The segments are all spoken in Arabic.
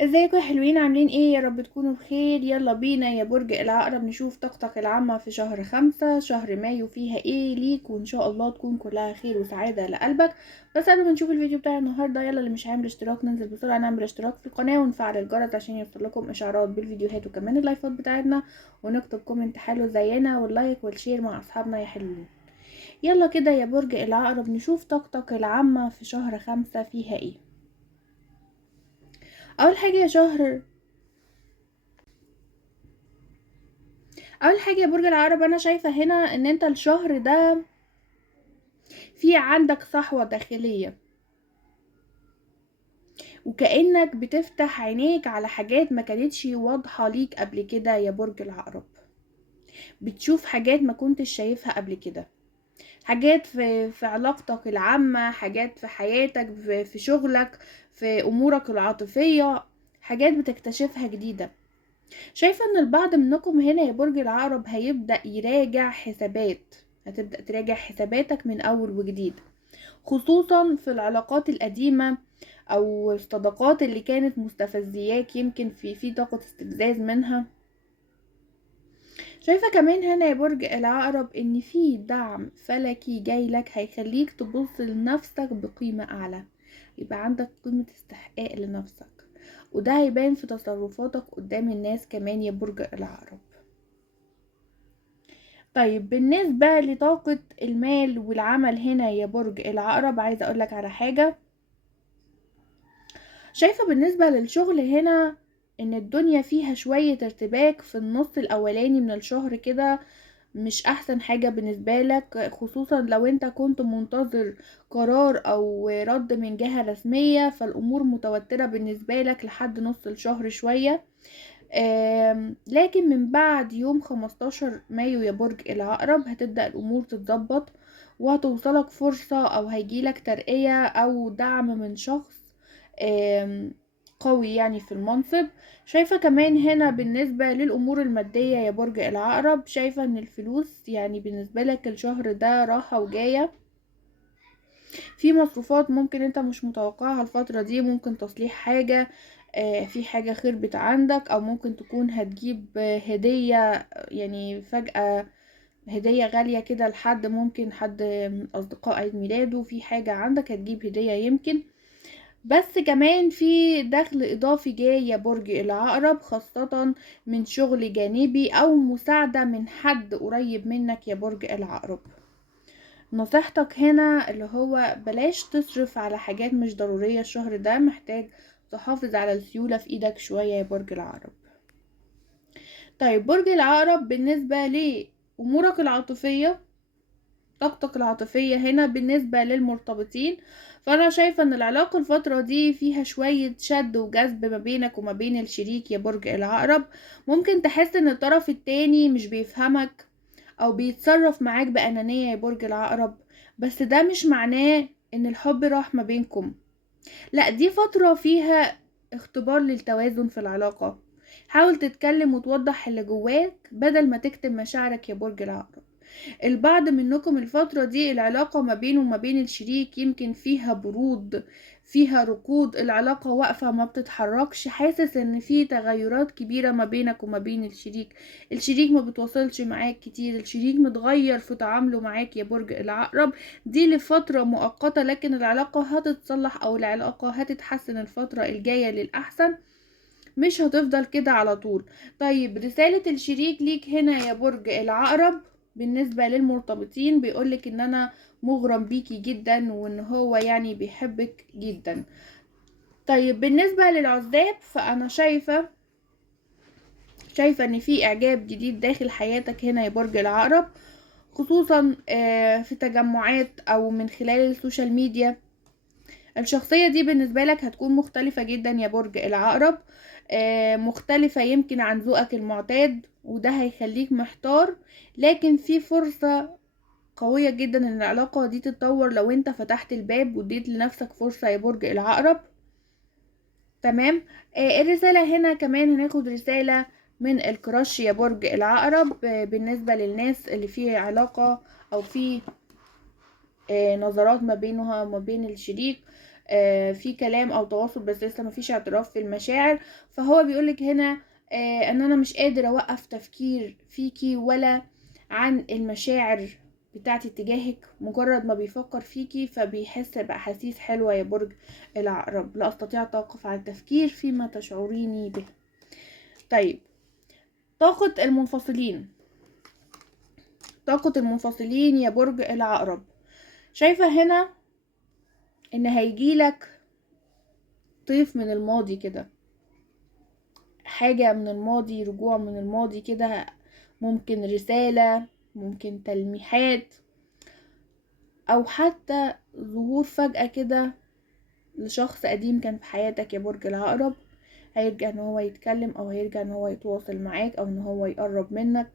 ازيكم يا حلوين؟ عاملين ايه؟ يا رب تكونوا بخير. يلا بينا يا برج العقرب نشوف طاقتك العامة في شهر 5، شهر مايو فيها ايه ليك، وان شاء الله تكون كلها خير وسعادة لقلبك. بس قبل ما نشوف الفيديو بتاع النهاردة، يلا اللي مش عامل اشتراك ننزل بسرعة نعمل اشتراك في القناة ونفعل الجرس عشان يوصل لكم اشعارات بالفيديوهات وكمان اللايفات بتاعتنا، ونكتب كومنت حلو زينا واللايك والشير مع اصحابنا يا حلوين. يلا كده يا برج العقرب نشوف طاقتك العامة في شهر 5 فيها ايه. اول حاجة يا شهر اول حاجه يا برج العقرب، انا شايفه هنا ان انت الشهر ده في عندك صحوه داخليه، وكأنك بتفتح عينيك على حاجات ما كانتش واضحه ليك قبل كده يا برج العقرب. بتشوف حاجات ما كنتش شايفها قبل كده، حاجات في علاقتك العامه، حاجات في حياتك، في شغلك، في امورك العاطفيه، حاجات بتكتشفها جديده. شايفة ان البعض منكم هنا يا برج العقرب هيبدأ يراجع حسابات، هتبدأ تراجع حساباتك من اول وجديد، خصوصا في العلاقات القديمة او الصداقات اللي كانت مستفزياك، يمكن في طاقة استفزاز منها. شايفة كمان هنا يا برج العقرب ان في دعم فلكي جاي لك هيخليك تبص لنفسك بقيمة اعلى، يبقى عندك قيمة استحقاق لنفسك، وده هيبان في تصرفاتك قدام الناس كمان يا برج العقرب. طيب بالنسبة لطاقة المال والعمل هنا يا برج العقرب، عايزة اقولك على حاجة. شايفة بالنسبة للشغل هنا ان الدنيا فيها شوية ارتباك في النص الاولاني من الشهر كده، مش احسن حاجة بالنسبة لك، خصوصا لو انت كنت منتظر قرار او رد من جهة رسمية، فالامور متوترة بالنسبة لك لحد نص الشهر شوية. لكن من بعد يوم 15 مايو يا برج العقرب هتبدأ الأمور تتظبط، وهتوصلك فرصة أو هيجيلك ترقية أو دعم من شخص قوي يعني في المنصب. شايفة كمان هنا بالنسبة للأمور المادية يا برج العقرب، شايفة ان الفلوس يعني بالنسبة لك الشهر ده راحة وجاية، في مصروفات ممكن انت مش متوقعها الفترة دي، ممكن تصليح حاجة، في حاجة خربت عندك، او ممكن تكون هتجيب هدية يعني فجأة، هدية غالية كده لحد، ممكن حد من اصدقاء عيد ميلاده، في حاجة عندك هتجيب هدية يمكن. بس كمان في دخل اضافي جاي يا برج العقرب، خاصة من شغل جانبي او مساعدة من حد قريب منك يا برج العقرب. نصيحتك هنا اللي هو بلاش تصرف على حاجات مش ضرورية الشهر ده، محتاج تحافظ على السيولة في ايدك شوية يا برج العقرب. طيب برج العقرب بالنسبة لأمورك العاطفية، طاقتك العاطفية هنا بالنسبة للمرتبطين، فأنا شايفة ان العلاقة الفترة دي فيها شوية شد وجذب ما بينك وما بين الشريك يا برج العقرب. ممكن تحس ان الطرف التاني مش بيفهمك او بيتصرف معاك بأنانية يا برج العقرب، بس ده مش معناه ان الحب راح ما بينكم، لا دي فترة فيها اختبار للتوازن في العلاقة. حاول تتكلم وتوضح اللي جواك بدل ما تكتم مشاعرك يا برج العقرب. البعض منكم الفترة دي العلاقة ما بينه وما بين الشريك يمكن فيها برود، فيها ركود، العلاقة واقفة ما بتتحركش، حاسس ان في تغيرات كبيرة ما بينك وما بين الشريك، الشريك ما بتواصلش معاك كتير، الشريك متغير في تعامله معاك يا برج العقرب. دي لفترة مؤقتة لكن العلاقة هتتصلح او العلاقة هتتحسن الفترة الجاية للأحسن، مش هتفضل كده على طول. طيب رسالة الشريك ليك هنا يا برج العقرب بالنسبة للمرتبطين بيقولك ان انا مغرم بيكي جدا وان هو يعني بيحبك جدا. طيب بالنسبة للعزاب فانا شايفة ان في اعجاب جديد داخل حياتك هنا يا برج العقرب، خصوصا في تجمعات او من خلال السوشيال ميديا. الشخصية دي بالنسبة لك هتكون مختلفة جدا يا برج العقرب، مختلفة يمكن عن ذوقك المعتاد، وده هيخليك محتار، لكن في فرصة قوية جدا ان العلاقة دي تتطور لو انت فتحت الباب واديت لنفسك فرصة يا برج العقرب. تمام. الرسالة هنا كمان هناخد رسالة من الكراش يا برج العقرب، بالنسبة للناس اللي فيه علاقة او في نظرات ما بينها وما بين الشريك. في كلام او تواصل بس لسه مفيش اعتراف في المشاعر. فهو بيقولك هنا ان انا مش قادر اوقف تفكير فيكي ولا عن المشاعر بتاعتي تجاهك. مجرد ما بيفكر فيكي فبيحس بأحاسيس حلوة يا برج العقرب. لا استطيع التوقف عن التفكير فيما تشعريني به. طيب، طاقة المنفصلين. طاقة المنفصلين يا برج العقرب، شايفة هنا ان هيجيلك طيف من الماضي كده، حاجة من الماضي، رجوع من الماضي كده، ممكن رسالة، ممكن تلميحات، او حتى ظهور فجأة كده لشخص قديم كان في حياتك يا برج العقرب. هيرجع ان هو يتكلم او هيرجع ان هو يتواصل معاك او ان هو يقرب منك.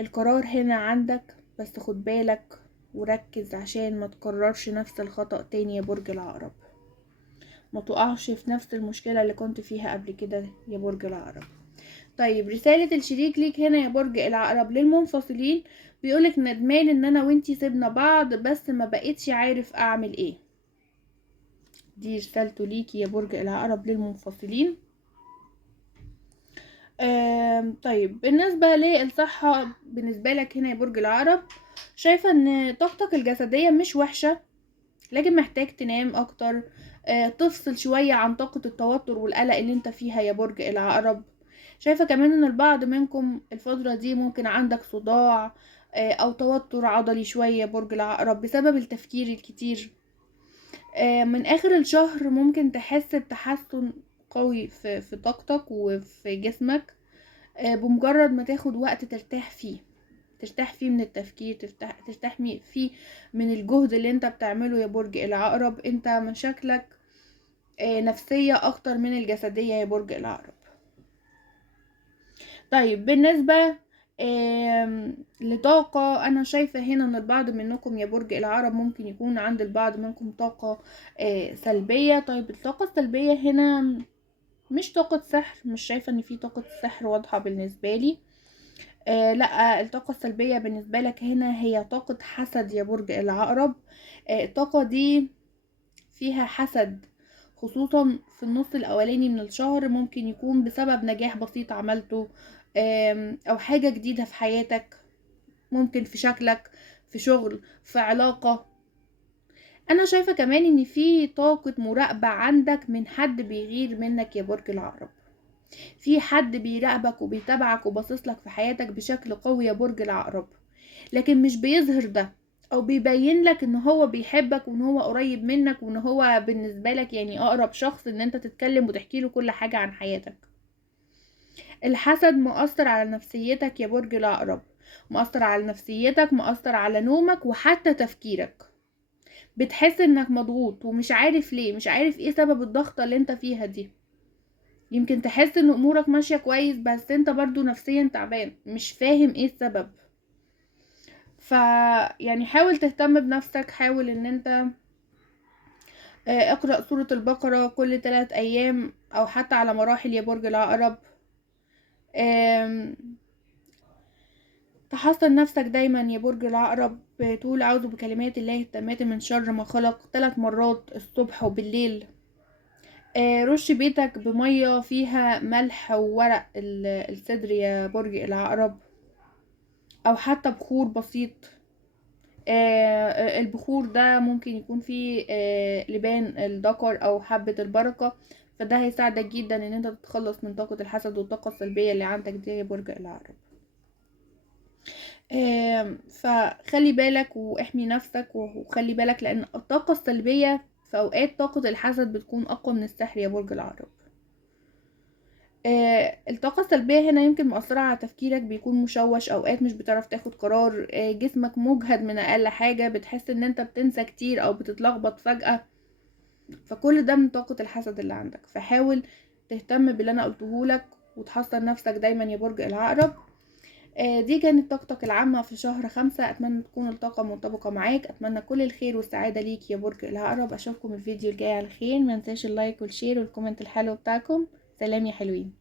القرار هنا عندك، بس خد بالك وركز عشان ما تكررش نفس الخطأ تاني يا برج العقرب، ما تقعش في نفس المشكلة اللي كنت فيها قبل كده يا برج العقرب. طيب، رسالة الشريك ليك هنا يا برج العقرب للمنفصلين، بيقولك ندمان ان انا وانتي سيبنا بعض بس ما بقيتش عارف اعمل ايه. دي رسالته ليكي يا برج العقرب للمنفصلين. طيب، بالنسبة للصحة بالنسبة لك هنا يا برج العقرب، شايفة ان طاقتك الجسدية مش وحشة، لكن محتاج تنام اكتر، تفصل شوية عن طاقة التوتر والقلق اللي انت فيها يا برج العقرب. شايفة كمان ان البعض منكم الفترة دي ممكن عندك صداع او توتر عضلي شوية يا برج العقرب بسبب التفكير الكتير. من اخر الشهر ممكن تحس بتحسن قوي في طاقتك وفي جسمك، بمجرد ما تاخد وقت ترتاح فيه، ترتاح فيه من التفكير، ترتاح فيه من الجهد اللي انت بتعمله يا برج العقرب. انت مشاكلك نفسية اكتر من الجسدية يا برج العقرب. طيب، بالنسبة لطاقة، انا شايفة هنا ان البعض منكم يا برج العقرب ممكن يكون عند البعض منكم طاقة سلبية. طيب، الطاقة السلبية هنا مش طاقة سحر، مش شايفة ان في طاقة سحر واضحة بالنسبة لي. لا، الطاقة السلبية بالنسبة لك هنا هي طاقة حسد يا برج العقرب. الطاقة دي فيها حسد، خصوصا في النص الاولاني من الشهر، ممكن يكون بسبب نجاح بسيط عملته او حاجة جديدة في حياتك، ممكن في شكلك، في شغل، في علاقة. انا شايفة كمان ان في طاقة مراقبة عندك من حد بيغير منك يا برج العقرب. في حد بيراقبك وبيتابعك وباصصلك في حياتك بشكل قوي يا برج العقرب، لكن مش بيظهر ده او بيبين لك ان هو بيحبك وان هو قريب منك وان هو بالنسبة لك يعني اقرب شخص ان انت تتكلم وتحكي له كل حاجة عن حياتك. الحسد مؤثر على نفسيتك يا برج العقرب، مؤثر على نفسيتك، مؤثر على نومك وحتى تفكيرك. بتحس انك مضغوط ومش عارف ليه، مش عارف ايه سبب الضغطة اللي انت فيها دي. يمكن تحس ان امورك ماشية كويس بس انت برضو نفسيا تعبان مش فاهم ايه السبب. يعني حاول تهتم بنفسك، حاول ان انت اقرأ سورة البقرة كل 3 ايام او حتى على مراحل يا برج العقرب. آم، تحصن نفسك دايما يا برج العقرب، تقول اعوذ بكلمات الله التامات من شر ما خلق 3 مرات الصبح وبالليل. رش بيتك بمية فيها ملح وورق السدر يا برج العقرب، او حتى بخور بسيط. البخور ده ممكن يكون فيه لبان الذكر او حبة البركة، فده هيساعدك جدا ان انت تتخلص من طاقة الحسد والطاقة السلبية اللي عندك دي يا برج العقرب. فخلي بالك واحمي نفسك وخلي بالك، لان الطاقة السلبية في اوقات طاقة الحسد بتكون اقوى من السحر يا برج العقرب. الطاقة السلبية هنا يمكن مؤثرة على تفكيرك، بيكون مشوش، اوقات مش بتعرف تاخد قرار، جسمك مجهد من اقل حاجة، بتحس ان انت بتنسى كتير او بتتلخبط فجأة. فكل ده من طاقة الحسد اللي عندك، فحاول تهتم باللي انا قلتهولك وتحصن نفسك دايما يا برج العقرب. دي كانت طاقتك العامة في شهر 5. اتمنى تكون الطاقة منطبقة معاك، اتمنى كل الخير والسعادة ليك يا برج العقرب. اشوفكم الفيديو الجاي على خير، منساش اللايك والشير والكومنت الحلو بتاعكم. سلام يا حلوين.